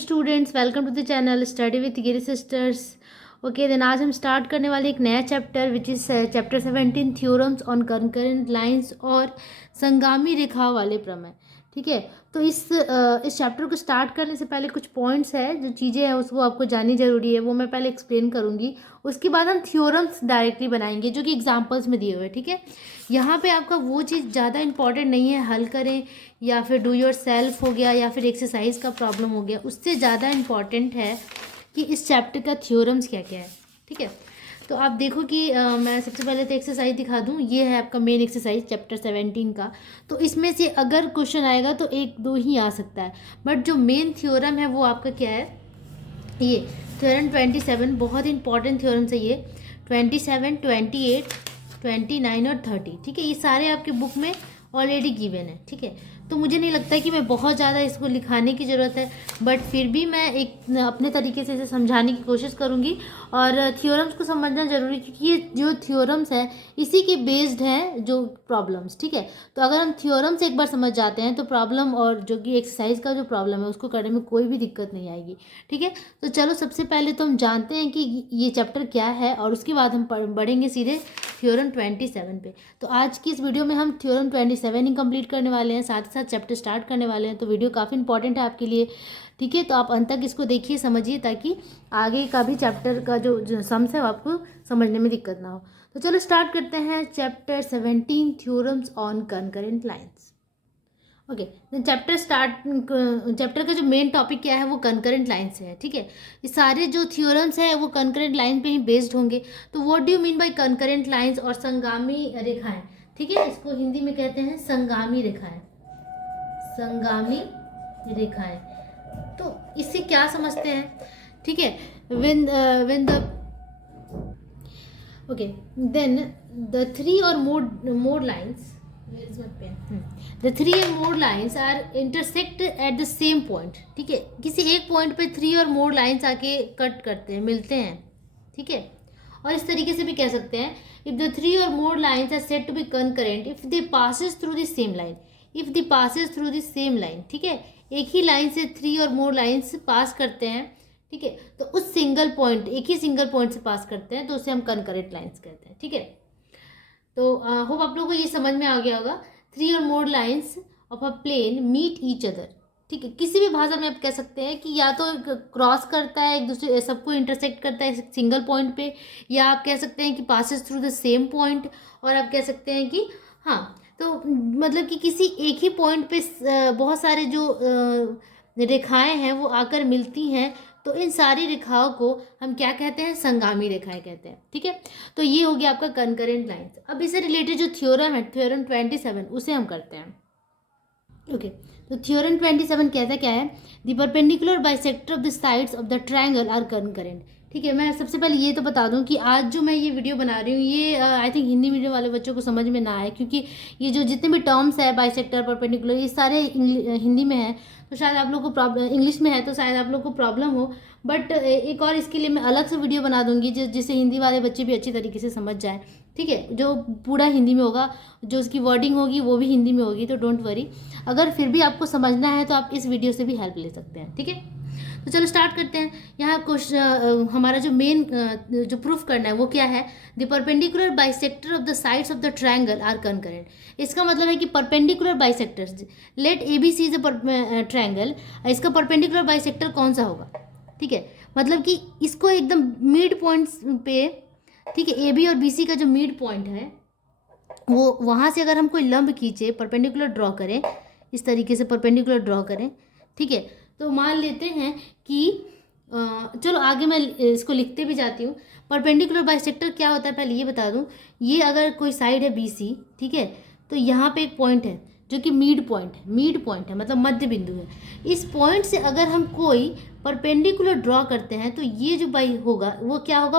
Students, welcome to the channel study with Giri sisters. Okay then आज हम start करने वाले एक नया chapter which is chapter 17 theorems on concurrent lines और संगामी रेखाओं वाले प्रमेय। ठीक है, तो इस चैप्टर को स्टार्ट करने से पहले कुछ पॉइंट्स है, जो चीज़ें हैं उसको आपको जाननी जरूरी है, वो मैं पहले एक्सप्लेन करूँगी। उसके बाद हम थ्योरम्स डायरेक्टली बनाएंगे जो कि एग्जांपल्स में दिए हुए हैं। ठीक है, यहाँ पे आपका वो चीज़ ज़्यादा इंपॉर्टेंट नहीं है, हल करें या फिर डू योर सेल्फ हो गया या फिर एक्सरसाइज का प्रॉब्लम हो गया, उससे ज़्यादा इम्पॉर्टेंट है कि इस चैप्टर का थ्योरम्स क्या क्या है। ठीक है, तो आप देखो कि मैं सबसे पहले तो एक्सरसाइज दिखा दूँ। ये है आपका मेन एक्सरसाइज चैप्टर 17 का। तो इसमें से अगर क्वेश्चन आएगा तो एक दो ही आ सकता है, बट जो मेन थ्योरम है वो आपका क्या है, ये थ्योरम 27 बहुत इंपॉर्टेंट थ्योरम्स है ये। 27, 28, 29 और 30। ठीक है, ये सारे आपके बुक में ऑलरेडी गिवन है। ठीक है, तो मुझे नहीं लगता है कि मैं बहुत ज़्यादा इसको लिखाने की ज़रूरत है, बट फिर भी मैं एक अपने तरीके से इसे समझाने की कोशिश करूँगी। और थ्योरम्स को समझना ज़रूरी, क्योंकि ये जो थ्योरम्स हैं इसी के बेस्ड हैं जो प्रॉब्लम्स। ठीक है, तो अगर हम थ्योरम्स एक बार समझ जाते हैं तो प्रॉब्लम और जो कि एक्सरसाइज का जो प्रॉब्लम है उसको करने में कोई भी दिक्कत नहीं आएगी। ठीक है, तो चलो सबसे पहले तो हम जानते हैं कि ये चैप्टर क्या है और उसके बाद हम बढ़ेंगे सीधे थ्योरम 27 पे। तो आज की इस वीडियो में हम थ्योरम 27 ही कंप्लीट करने वाले हैं, साथ ही साथ चैप्टर स्टार्ट करने वाले हैं। तो वीडियो काफ़ी इंपॉर्टेंट है आपके लिए। ठीक है, तो आप अंत तक इसको देखिए, समझिए, ताकि आगे का भी चैप्टर का जो सम्स है वो आपको समझने में दिक्कत ना हो। तो चलो स्टार्ट करते हैं chapter 17 theorems on concurrent lines. Okay, chapter का जो मेन टॉपिक क्या है वो कंकरेंट लाइन से है। ठीक है, ये सारे जो थ्योरम्स है वो कंकरेंट लाइन पे ही बेस्ड होंगे। तो what do you mean by concurrent lines और संगामी रेखाएं। ठीक है, इसको हिंदी में कहते हैं संगामी रेखाएं। संगामी रेखाएं, तो इससे क्या समझते हैं। ठीक है, when the okay then the three or more lines, the three and more lines are intersect at the same point। ठीक है, किसी एक पॉइंट पे थ्री और मोर लाइन्स आके कट करते हैं, मिलते हैं। ठीक है, और इस तरीके से भी कह सकते हैं, if the three or more lines are said to be concurrent if they passes through the same line. If they passes through the same line, ठीक है, एक ही लाइन से three or more lines pass करते हैं। ठीक है, तो उस सिंगल पॉइंट, एक ही सिंगल पॉइंट से पास करते हैं, तो उसे हम कंकरेंट लाइन्स कहते हैं। ठीक है, तो होप आप लोगों को ये समझ में आ गया होगा। Three or more lines of a plane meet each other. ठीक है, किसी भी भाषा में आप कह सकते हैं कि या तो क्रॉस करता है एक दूसरे, सबको इंटरसेक्ट करता है सिंगल पॉइंट पे, या आप कह सकते हैं कि passes through the same point, और आप कह सकते हैं कि हाँ, तो मतलब कि किसी एक ही पॉइंट पे बहुत सारे जो रेखाएं हैं वो आकर मिलती हैं, तो इन सारी रेखाओं को हम क्या कहते हैं, संगामी रेखाएं कहते हैं। ठीक है, तो ये हो गया आपका कंकरेंट लाइंस। अब इससे रिलेटेड जो थ्योरम है थ्योरम 27 उसे हम करते हैं। ओके, तो थ्योरम 27 कहता क्या है, the perpendicular bisector of the sides of the triangle are concurrent. ठीक है, मैं सबसे पहले ये तो बता दूं कि आज जो मैं ये वीडियो बना रही हूँ ये आई थिंक हिंदी मीडियम वाले बच्चों को समझ में ना आए, क्योंकि ये जो जितने भी टर्म्स है बाइसेक्टर, परपेंडिकुलर, ये सारे हिंदी में है, तो शायद आप लोग को प्रॉब्लम, इंग्लिश में है तो शायद आप लोग को प्रॉब्लम हो। बट एक और इसके लिए मैं अलग से वीडियो बना दूंगी जिससे हिंदी वाले बच्चे भी अच्छी तरीके से समझ जाए। ठीक है, जो पूरा हिंदी में होगा, जो उसकी वर्डिंग होगी वो भी हिंदी में होगी, तो डोंट वरी। अगर फिर भी आपको समझना है तो आप इस वीडियो से भी हेल्प ले सकते हैं। ठीक है, तो चलो स्टार्ट करते हैं। यहाँ कुछ हमारा जो मेन जो प्रूफ करना है वो क्या है, the perpendicular bisector of the sides of the triangle are concurrent. इसका मतलब है कि perpendicular bisectors, let A B C is a triangle, इसका परपेंडिकुलर बाइसेक्टर कौन सा होगा। ठीक है, मतलब कि इसको एकदम मिड पॉइंट्स पे, ठीक है, ए बी और बी सी का जो मिड पॉइंट है वो, वहाँ से अगर हम कोई लंब खींचे, परपेंडिकुलर ड्रॉ करें, इस तरीके से परपेंडिकुलर ड्रॉ करें। ठीक है, तो मान लेते हैं कि चलो आगे मैं इसको लिखते भी जाती हूँ। परपेंडिकुलर बाइसेक्टर क्या होता है पहले ये बता दूँ। ये अगर कोई साइड है बी सी, ठीक है, तो यहाँ पे एक पॉइंट है जो कि मिड पॉइंट है, मतलब मध्य बिंदु है। इस पॉइंट से अगर हम कोई परपेंडिकुलर ड्रॉ करते हैं तो ये जो बाई होगा वो क्या होगा,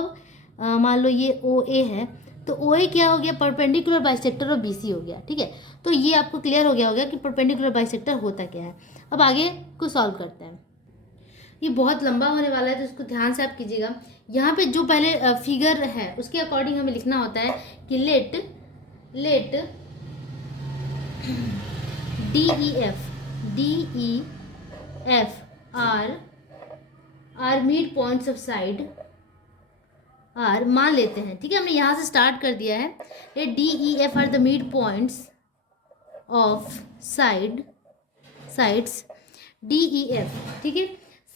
मान लो ये ओ ए है, तो ओ ए क्या हो गया, perpendicular bisector of B C हो गया। ठीक है, तो ये आपको क्लियर हो गया होगा कि परपेंडिकुलर बाइसेक्टर होता क्या है। अब आगे को सॉल्व करते हैं। ये बहुत लंबा होने वाला है तो इसको ध्यान से आप कीजिएगा। यहाँ पे जो पहले फिगर है उसके अकॉर्डिंग हमें लिखना होता है कि let D E F are are mid points of side are, मान लेते हैं, ठीक है, हमने यहाँ से स्टार्ट कर दिया है, ये D E F are the mid points of sides D E F, ठीक है,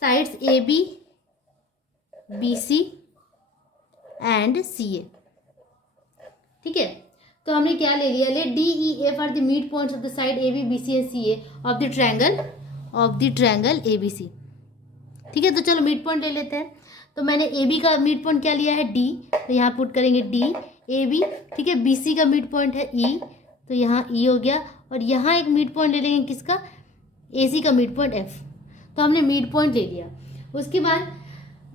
sides A B B C and C A, ठीक है। तो हमने क्या ले लिया, ले D E F are the mid points of the side A B B C and C A of the triangle A B C, ठीक है। तो चलो मिड पॉइंट ले लेते हैं। तो मैंने ए बी का मिड पॉइंट क्या लिया है, डी, तो यहाँ पुट करेंगे डी ए बी, ठीक है। बी सी का मिड पॉइंट है ई, तो यहाँ ई हो गया, और यहाँ एक मिड पॉइंट ले लेंगे किसका, ए सी का मिड पॉइंट एफ। तो हमने मिड पॉइंट ले लिया। उसके बाद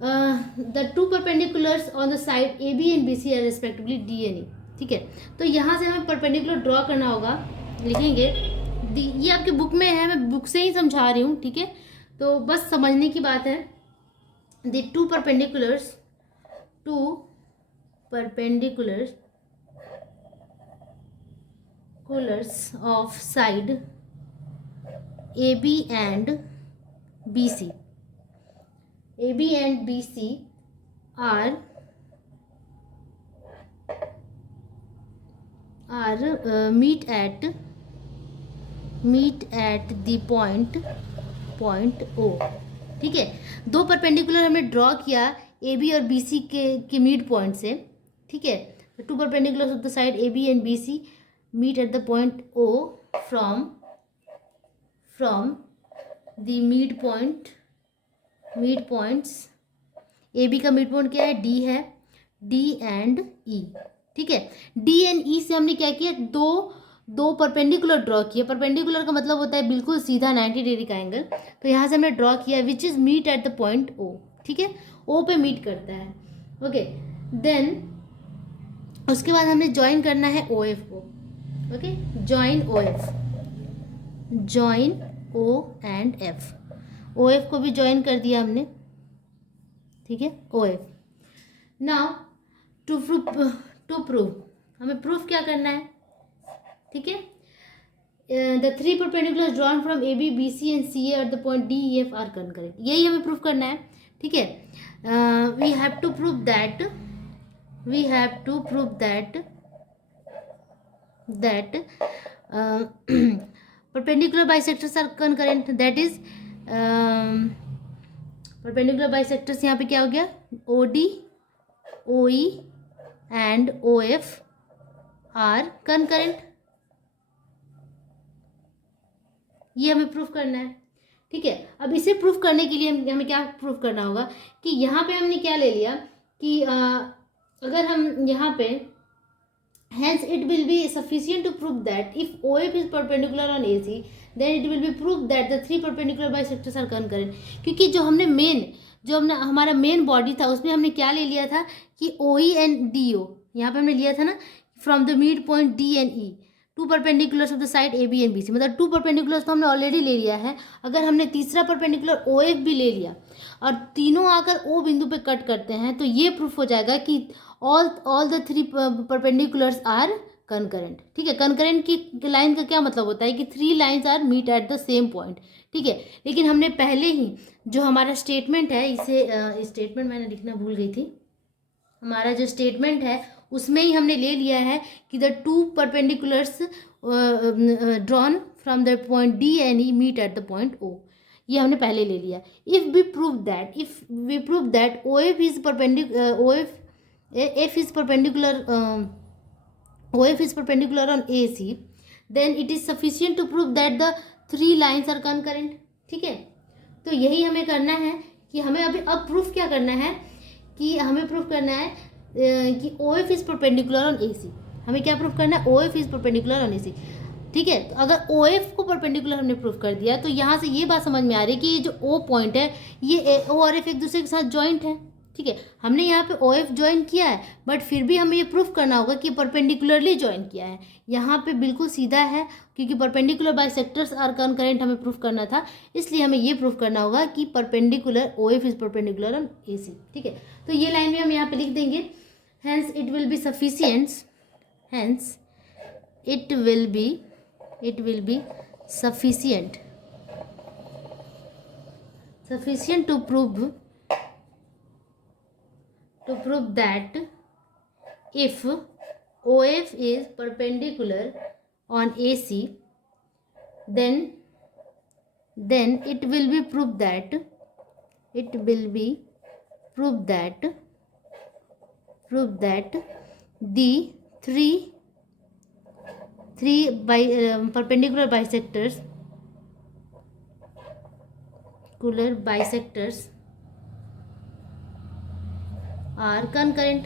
the two perpendiculars on the side A B and B C are respectively D and E, ठीक है। तो यहाँ से हमें परपेंडिकुलर ड्रॉ करना होगा, लिखेंगे, ये आपके बुक में है, मैं बुक से ही समझा रही हूँ, ठीक है। तो बस समझने की बात है। The two perpendiculars of side A B and B C, AB and BC are meet at the point O, ठीक है। दो परपेंडिकुलर हमने ड्रॉ किया AB और BC के मिड पॉइंट से, ठीक है। Two perpendiculars of the side AB and BC meet at the point O from the midpoints, A B का मिड पॉइंट क्या है, डी है, डी एंड ई, ठीक है। डी एंड ई से हमने क्या किया, दो परपेंडिकुलर ड्रॉ किया। परपेंडिकुलर का मतलब होता है बिल्कुल सीधा 90 डिग्री का एंगल। तो यहाँ से हमने ड्रॉ किया which is meet at the point O, ठीक है, ओ पे मीट करता है, ओके। देन उसके बाद हमने ज्वाइन करना है ओ एफ को, okay, join O F, join O and F, O F को भी ज्वाइन कर दिया हमने, ठीक है, O F. Now to prove हमें प्रूफ क्या करना है, ठीक है। The three perpendiculars drawn from A B B C and C A at the point D E F are concurrent, यही हमें प्रूफ करना है, ठीक है। We have to prove that perpendicular bisectors are concurrent, that is perpendicular bisectors यहाँ पे क्या हो गया, OD, OE and OF are concurrent, ये हमें प्रूफ करना है, ठीक है। अब इसे प्रूफ करने के लिए हमें क्या प्रूफ करना होगा कि यहाँ पे हमने क्या ले लिया कि अगर हम यहाँ पे hence it will be sufficient to prove that if OF is perpendicular on AC then it will be proved that the three perpendicular bisectors are concurrent, क्योंकि जो हमने हमारा मेन बॉडी था उसमें हमने क्या ले लिया था कि OE एंड DO, यहाँ पे हमने लिया था ना from the mid point D and E, two perpendiculars of the side AB and BC, मतलब टू परपेंडिकुलर्स तो हमने ऑलरेडी ले लिया है। अगर हमने तीसरा परपेंडिकुलर OF भी ले लिया और तीनों आकर O बिंदु पे कट करते हैं तो ये प्रूफ हो जाएगा कि all the three perpendiculars are concurrent, ठीक है। कंकरेंट की लाइन का क्या मतलब होता है कि three lines are meet at the same point, ठीक है। लेकिन हमने पहले ही जो हमारा स्टेटमेंट है, इसे स्टेटमेंट मैंने लिखना भूल गई थी, हमारा जो स्टेटमेंट है उसमें ही हमने ले लिया है कि the two perpendiculars drawn from the point D and E meet at the point O, ये हमने पहले ले लिया। If we prove that O F is perpendicular on AC, then it is sufficient to prove that the three lines are concurrent, ठीक है। तो यही हमें करना है कि हमें अब प्रूफ क्या करना है कि हमें प्रूफ करना है कि OF is perpendicular on AC, हमें क्या प्रूफ करना है, OF is perpendicular on AC, ठीक है। तो अगर OF को परपेंडिकुलर हमने प्रूफ कर दिया तो यहाँ से ये बात समझ में आ रही है कि ये जो O पॉइंट है ये O और F एक दूसरे के साथ जॉइंट है, ठीक है। हमने यहाँ पे OF ज्वाइन किया है बट फिर भी हमें ये प्रूफ करना होगा कि परपेंडिकुलरली ज्वाइन किया है। यहाँ पे बिल्कुल सीधा है क्योंकि परपेंडिकुलर बाइसेक्टर्स आर कनकरेंट हमें प्रूफ करना था, इसलिए हमें ये प्रूफ करना होगा कि perpendicular OF is perpendicular on AC, ठीक है। तो ये लाइन भी हम यहाँ पे लिख देंगे, hence it will be sufficient to prove to prove that if OF is perpendicular on AC, then it will be proved that the three perpendicular bisectors are concurrent.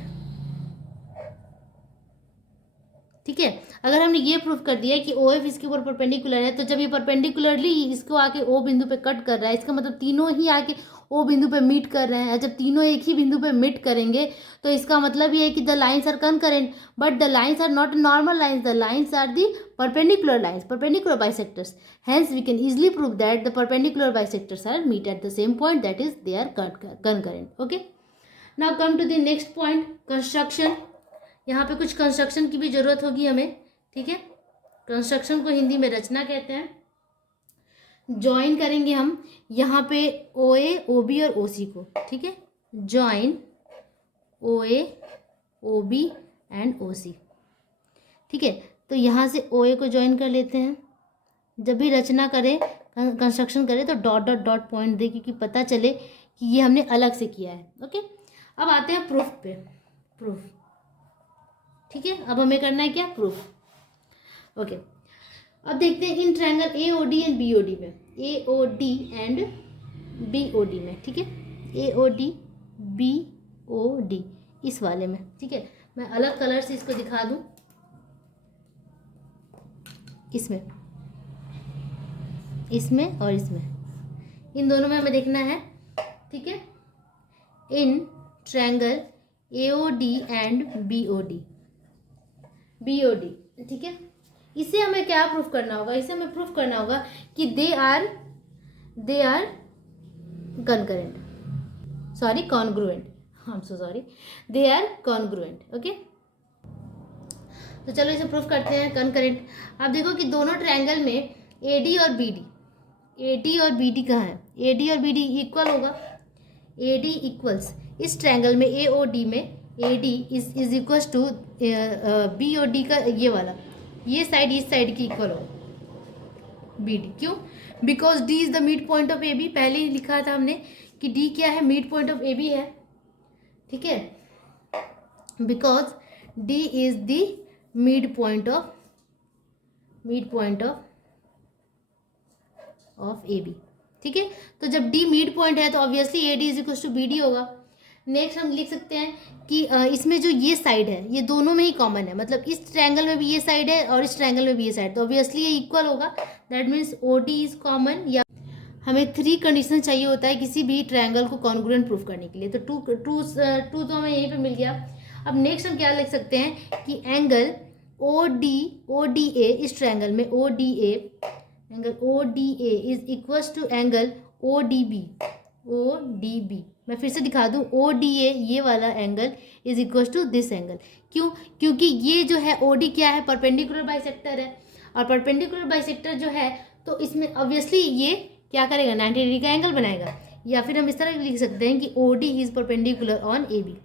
ठीक है, अगर हमने ये प्रूफ कर दिया कि ओ एफ इसके ऊपर परपेंडिकुलर है, तो जब ये परपेंडिकुलरली इसको आके ओ बिंदु पे कट कर रहा है, इसका मतलब तीनों ही आके ओ बिंदु पे मीट कर रहे हैं. जब तीनों एक ही बिंदु पे मीट करेंगे तो इसका मतलब ये है कि the lines are concurrent, but the lines are not normal lines, the lines are the perpendicular lines, perpendicular bisectors. Hence we can easily prove that the perpendicular bisectors are meet at the same point, that is they are concurrent. Okay, now come to the next point, construction. यहाँ पे कुछ construction की भी जरूरत होगी हमें. ठीक है, कंस्ट्रक्शन को हिंदी में रचना कहते हैं. ज्वाइन करेंगे हम यहाँ पे ओ ए ओ बी और ओ सी को. ठीक है, join O A O B and O C. ठीक है, तो यहाँ से ओ ए को ज्वाइन कर लेते हैं. जब भी रचना करें, कंस्ट्रक्शन करें, तो डॉट डॉट डॉट पॉइंट दे, क्योंकि पता चले कि ये हमने अलग से किया है. ओके, अब आते हैं प्रूफ पे. प्रूफ, ठीक है, अब हमें करना है क्या, प्रूफ. ओके, अब देखते हैं इन triangle A O D and B O D में, A O D and B O D में. ठीक है, A O D B O D, इस वाले में. ठीक है, मैं अलग कलर से इसको दिखा दूं. इसमें और इसमें, इन दोनों में हमें देखना है. ठीक है, in triangle A O D and B O D. ठीक है, इसे हमें क्या प्रूफ करना होगा, इसे हमें प्रूफ करना होगा कि they are concurrent, sorry congruent, I am so sorry, they are congruent. Okay, तो चलो इसे प्रूफ करते हैं कंकरेंट. आप देखो कि दोनों ट्रायंगल में ए डी और बी डी कहाँ है, ए डी और बी डी इक्वल होगा. ए डी इक्वल्स, इस ट्रायंगल में ए ओ डी में A D is equals to B O D का ये वाला, ये साइड इस साइड की इक्वल होगा बी डी. क्यों, because D is the mid point of A B. पहले ही लिखा था हमने कि डी क्या है, mid point of A B है. ठीक है, because D is the mid point of A B. ठीक है, तो जब डी मिड पॉइंट है तो obviously A D is equal to B D होगा. नेक्स्ट हम लिख सकते हैं कि इसमें जो ये साइड है ये दोनों में ही कॉमन है, मतलब इस ट्रायंगल में भी ये साइड है और इस ट्रायंगल में भी ये साइड, तो ऑब्वियसली ये इक्वल होगा. That means O D is common. या हमें 3 कंडीशन चाहिए होता है किसी भी ट्रायंगल को कॉन्ग्रुएंट प्रूफ करने के लिए, तो टू तो हमें यहीं पे मिल गया. अब नेक्स्ट हम क्या लिख सकते हैं कि एंगल ओ डी ए, इस ट्रायंगल में O D A, angle O D A is equals to angle O D B. मैं फिर से दिखा दूं, ओ डी ए ये वाला angle is equals to this angle. क्यों, क्योंकि ये जो है ओ डी क्या है, परपेंडिकुलर बाइसेक्टर है, और परपेंडिकुलर बाइसेक्टर जो है तो इसमें ऑब्वियसली ये क्या करेगा, 90 डिग्री का एंगल बनाएगा. या फिर हम इस तरह लिख सकते हैं कि O D is perpendicular on A B.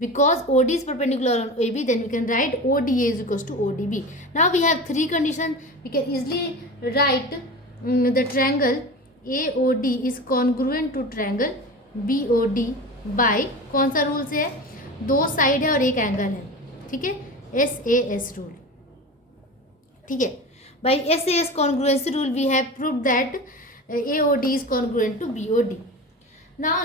Because OD is perpendicular on AB, then we can write ODA is equals to ODB. Now we have 3 conditions. We can easily write the triangle AOD is congruent to triangle BOD by कौन सा rule से है, 2 side है और एक angle है. ठीक है, SAS रूल. ठीक है, by SAS congruency rule we have proved that AOD is congruent to BOD. Now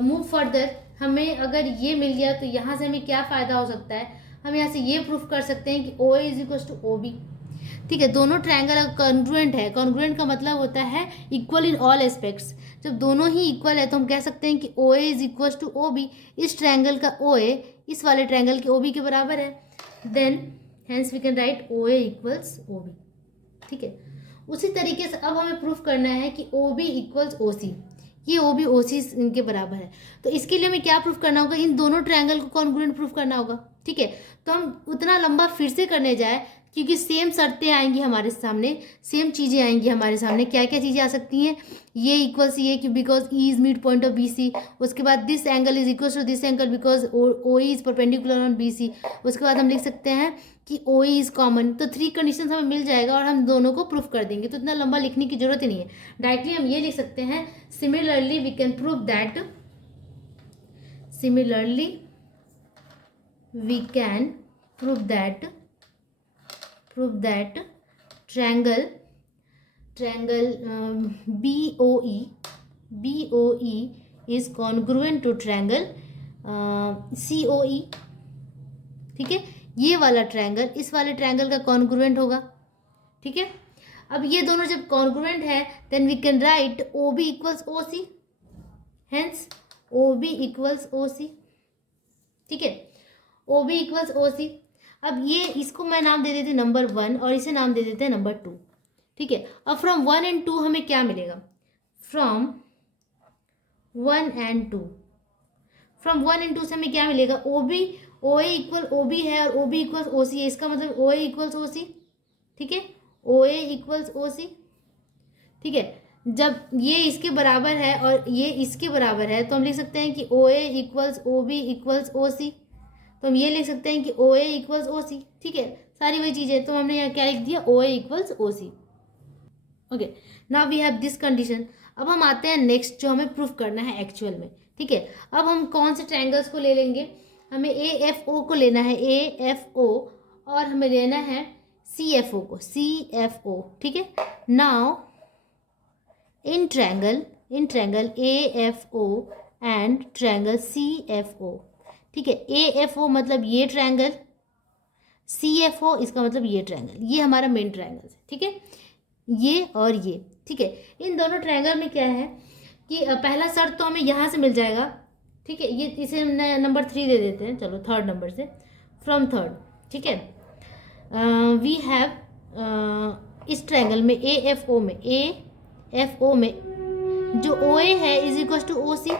move further. हमें अगर ये मिल गया तो यहाँ से हमें क्या फ़ायदा हो सकता है, हम यहाँ से ये प्रूफ कर सकते हैं कि O A is equal to O B. ठीक है, दोनों ट्रायंगल कॉन्ग्रुएंट है. कॉन्ग्रुएंट का मतलब होता है इक्वल इन ऑल एस्पेक्ट्स. जब दोनों ही इक्वल है तो हम कह सकते हैं कि O A is equal to O B. इस ट्रायंगल का ओ ए इस वाले ट्रायंगल के ओ बी के बराबर है. Then hence we can write O A equals O B. ठीक है, उसी तरीके से अब हमें प्रूफ करना है कि ओ बी इक्वल्स ओ सी. ये ओ बी ओ सी इनके बराबर है, तो इसके लिए हमें क्या प्रूफ करना होगा, इन दोनों ट्रायंगल को कॉन्ग्रुएंट प्रूफ करना होगा. ठीक है, तो हम उतना लंबा फिर से करने जाए क्योंकि सेम शर्तें आएंगी हमारे सामने, सेम चीज़ें आएंगी हमारे सामने। क्या क्या चीज़ें आ सकती हैं, ये इक्वल्स ये कि because E is mid point of B C, उसके बाद this angle is equal to this angle because O E is perpendicular on B C, उसके बाद हम लिख सकते हैं कि ओ ई इज कॉमन। तो 3 कंडीशन हमें मिल जाएगा और हम दोनों को प्रूफ कर देंगे। तो इतना लंबा लिखने की जरूरत ही नहीं है, डायरेक्टली हम ये लिख सकते हैं similarly we can prove that, similarly we can prove that triangle BOE is congruent to triangle COE। ठीक है, ये वाला ट्रायंगल इस वाले ट्रायंगल का कॉन्ग्रुएंट होगा। ठीक है, अब ये दोनों जब कॉन्ग्रुएंट है then we can write OB equals OC, hence OB equals OC। ठीक है, OB इक्वल्स OC। अब ये इसको मैं नाम दे देती हूँ नंबर 1 और इसे नाम दे देते हैं नंबर 2। ठीक है, अब फ्रॉम 1 and 2 हमें क्या मिलेगा, फ्रॉम 1 and 2, फ्रॉम 1 and 2 से हमें क्या मिलेगा, OA इक्वल OB है और OB इक्वल्स OC है, इसका मतलब OA इक्वल्स OC। ठीक है, OA इक्वल्स OC। ठीक है, जब ये इसके बराबर है और ये इसके बराबर है तो हम लिख सकते हैं कि OA equals OB equals OC। तो हम ये लिख सकते हैं कि OA इक्वल्स OC। ठीक है, सारी वही चीज़ें, तो हमने यहाँ क्या लिख दिया, OA equals OC। Okay, now we have this condition. अब हम आते हैं नेक्स्ट, जो हमें प्रूफ करना है एक्चुअल में। ठीक है, अब हम कौन से ट्रायंगल्स को ले लेंगे, हमें AFO को लेना है, AFO, और हमें लेना है CFO को, CFO। ठीक है, now in triangle AFO and triangle CFO। ठीक है, AFO मतलब ये ट्रायंगल, CFO इसका मतलब ये ट्रायंगल, ये हमारा मेन ट्रायंगल है। ठीक है, ये और ये। ठीक है, इन दोनों ट्रायंगल में क्या है कि पहला शर्त तो हमें यहाँ से मिल जाएगा। ठीक है, ये इसे नंबर 3 दे देते हैं, चलो थर्ड नंबर से, फ्रॉम थर्ड। ठीक है, वी हैव इस ट्रायंगल में AFO में जो OA है is equal to OC,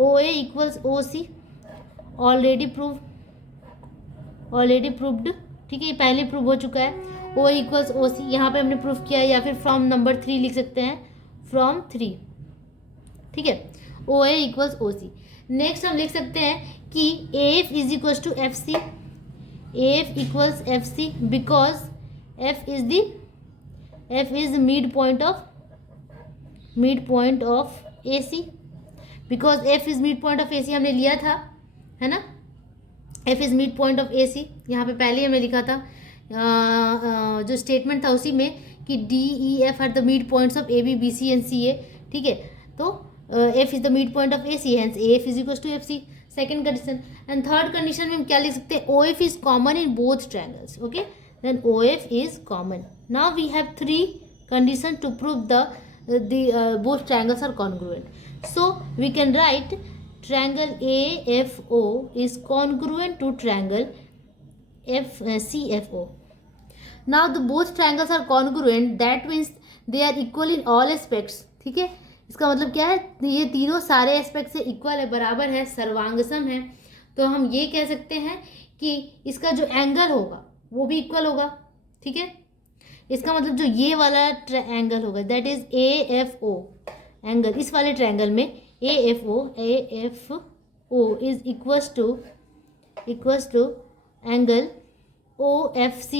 OA equals OC, already proved. ठीक है, ये पहले प्रूव हो चुका है, OA इक्वल्स OC, यहाँ पे हमने प्रूफ किया है, या फिर फ्रॉम नंबर 3 लिख सकते हैं, फ्रॉम 3। ठीक है, OA इक्वल्स OC। नेक्स्ट हम लिख सकते हैं कि AF is equals to FC, AF equals FC because F is mid point of AC, because F is mid point of AC हमने लिया था, है ना, F is mid point of AC, यहाँ पे पहले हमने लिखा था जो स्टेटमेंट था उसी में कि DEF are the mid points of AB BC and CA। ठीक है, तो F is the mid point of AC, hence AF is equal to FC, second condition. And third condition में हम क्या लिख सकते हैं, OF is common in both triangles. Okay, then OF is common. Now we have 3 condition to prove the both triangles are congruent. So we can write triangle AFO is congruent to triangle CFO. Now the both triangles are congruent, that means they are equal in all aspects. ठीक है, इसका मतलब क्या है, ये तीनों सारे aspect से इक्वल है, बराबर है, सर्वांगसम है। तो हम ये कह सकते हैं कि इसका जो एंगल होगा वो भी इक्वल होगा। ठीक है, इसका मतलब जो ये वाला एंगल होगा दैट इज AFO एंगल, इस वाले ट्रायंगल में AFO is equals to angle OFC।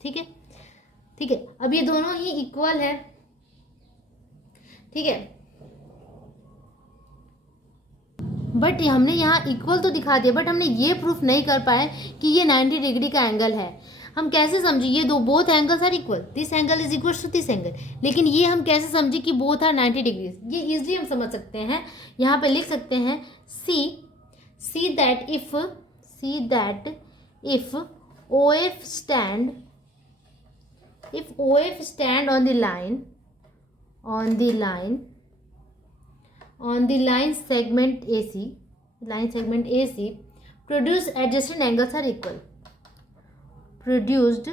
ठीक है, ठीक है, अब ये दोनों ही इक्वल है। ठीक है, बट हमने यहाँ इक्वल तो दिखा दिया, बट हमने ये प्रूफ नहीं कर पाए कि ये 90 डिग्री का एंगल है। हम कैसे समझे, ये दो both angles are equal, this angle is equal to this angle, लेकिन ये हम कैसे समझे कि बोथ आर 90 डिग्री, ये इजिली हम समझ सकते हैं। यहाँ पे लिख सकते हैं see that if OF stand on the line segment AC, produced adjacent angles are equal. Produced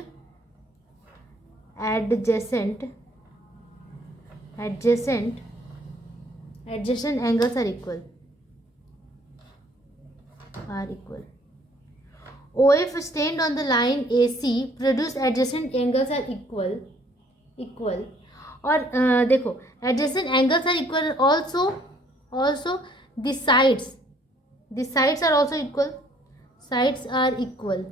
adjacent angles are equal. OF stand on the line AC produce adjacent angles are equal और देखो adjacent angles are equal also the sides are also equal, sides are equal,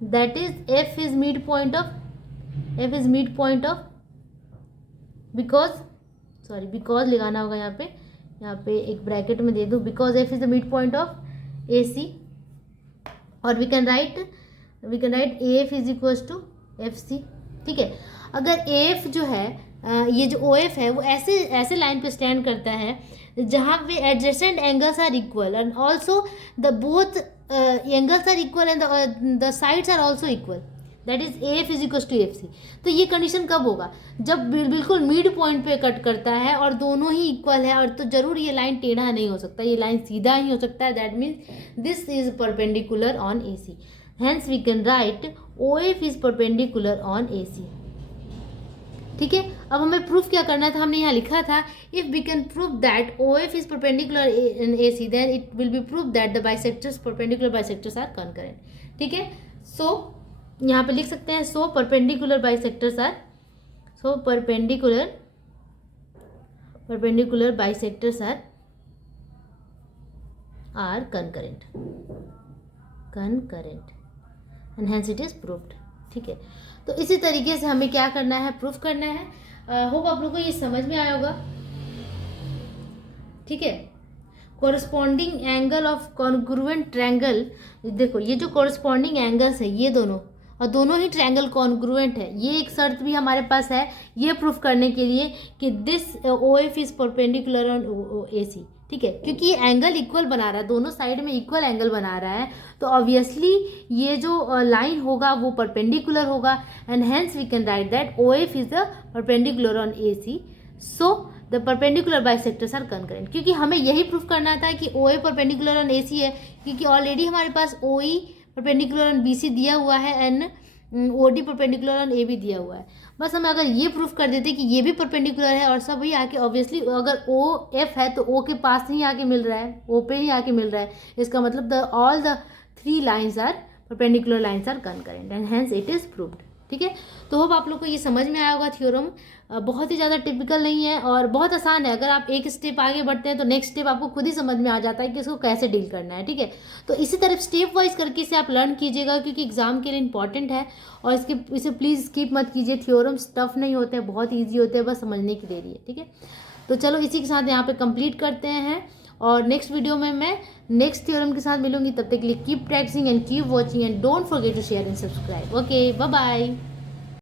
that is F is midpoint of because लगाना होगा यहाँ पे एक bracket में दे दूँ, because F is the midpoint of AC और we can write AF is equals to FC, ठीक है। अगर AF जो है ये जो OF है वो ऐसे लाइन पे स्टैंड करता है जहाँ पे adjacent angles are equal and also the both angles are equal and the sides are also equal, that is AF is equal to FC। तो ये कंडीशन कब होगा? जब बिल्कुल मिड पॉइंट पे कट करता है और दोनों ही इक्वल है, और तो जरूर ये लाइन टेढ़ा नहीं हो सकता, ये लाइन सीधा ही हो सकता है, that means this is perpendicular on AC, hence we can write OF is perpendicular on AC, ठीक है। अब हमें प्रूफ क्या करना था, हमने यहाँ लिखा था if we can prove that OF is perpendicular in AC then it will be prove that the bisectors perpendicular bisectors are concurrent, ठीक है। सो यहाँ पे लिख सकते हैं so perpendicular bisectors are are concurrent and hence it is proved, ठीक है। तो इसी तरीके से हमें क्या करना है, प्रूफ करना है। होप आप लोगों को ये समझ में आया होगा, ठीक है। Corresponding angle of congruent triangle, देखो ये जो कोरस्पॉन्डिंग एंगल्स है ये दोनों, और दोनों ही ट्रायंगल कॉन्ग्रुएंट है, ये एक शर्त भी हमारे पास है ये प्रूफ करने के लिए कि this OF is perpendicular on AC, ठीक है। क्योंकि ये एंगल इक्वल बना रहा है, दोनों साइड में इक्वल एंगल बना रहा है, तो ऑब्वियसली ये जो लाइन होगा वो परपेंडिकुलर होगा and hence we can write that OF is the perpendicular on AC, so the perpendicular bisectors are concurrent. क्योंकि हमें यही प्रूफ करना था कि OA परपेंडिकुलर ऑन AC है, क्योंकि ऑलरेडी हमारे पास OE परपेंडिकुलर ऑन BC दिया हुआ है and OD perpendicular on AB दिया हुआ है। बस हम अगर ये प्रूफ कर देते कि ये भी परपेंडिकुलर है और सब ही आके, ऑब्वियसली अगर OF है तो O के पास ही आके मिल रहा है, O पे ही आके मिल रहा है, इसका मतलब all the 3 lines are perpendicular lines are concurrent and hence it is proved, ठीक है। तो होप आप लोग को ये समझ में आया होगा थ्योरम, बहुत ही ज़्यादा टिपिकल नहीं है और बहुत आसान है। अगर आप एक स्टेप आगे बढ़ते हैं तो नेक्स्ट स्टेप आपको खुद ही समझ में आ जाता है कि इसको कैसे डील करना है, ठीक है। तो इसी तरह स्टेप वाइज करके इसे आप लर्न कीजिएगा, क्योंकि एग्जाम के लिए इंपॉर्टेंट है और इसे प्लीज़ स्किप मत कीजिए। थ्योरम्स टफ नहीं होते हैं, बहुत ईजी होते हैं, बस समझने की देरी है, ठीक है। तो चलो इसी के साथ यहाँ पे कंप्लीट करते हैं और नेक्स्ट वीडियो में मैं नेक्स्ट थ्योरम के साथ मिलूंगी। तब तक के लिए keep practising and keep watching and don't forget to share and subscribe. Okay, bye bye.